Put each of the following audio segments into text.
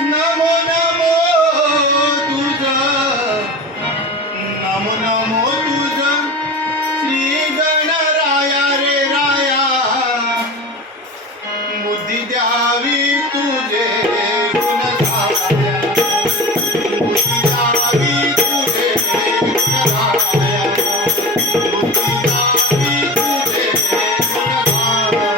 नमो नमो तुझा, नमो नमो तुझा श्री गणराया रे राया, बुद्धी द्यावी तुझे गुण गाया, बुद्धी द्यावी तुझे गुण गाया, बुद्धी द्यावी तुझे गुण गाया.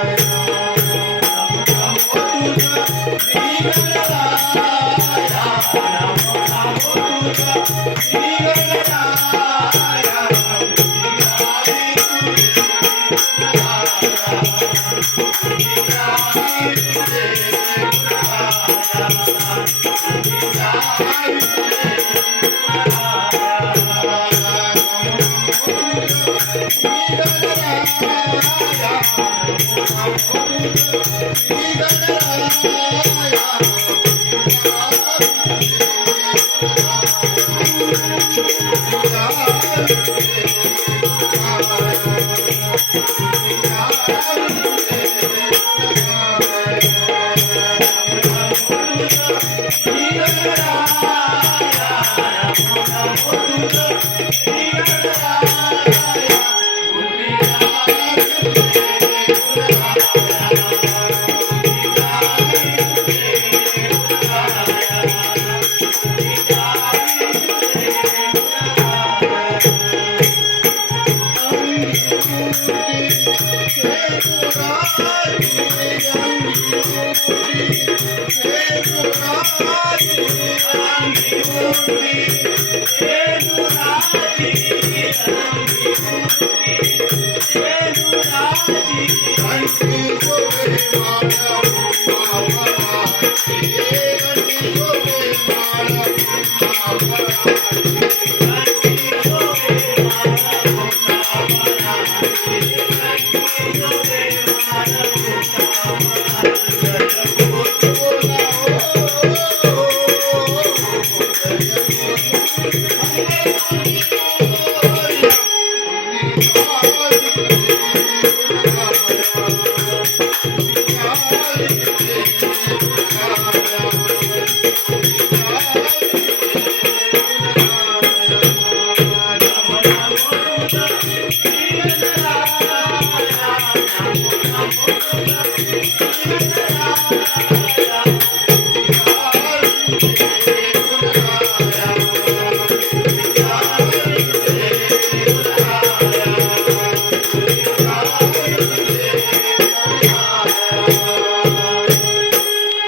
नमो तुझा श्री गणराया, नमो नमो तुझा श्री गणराया, बुद्धी द्यावी तुझे गुण गाया, बुद्धी द्यावी तुझे गुण गाया, बुद्धी द्यावी तुझे गुण Thank you.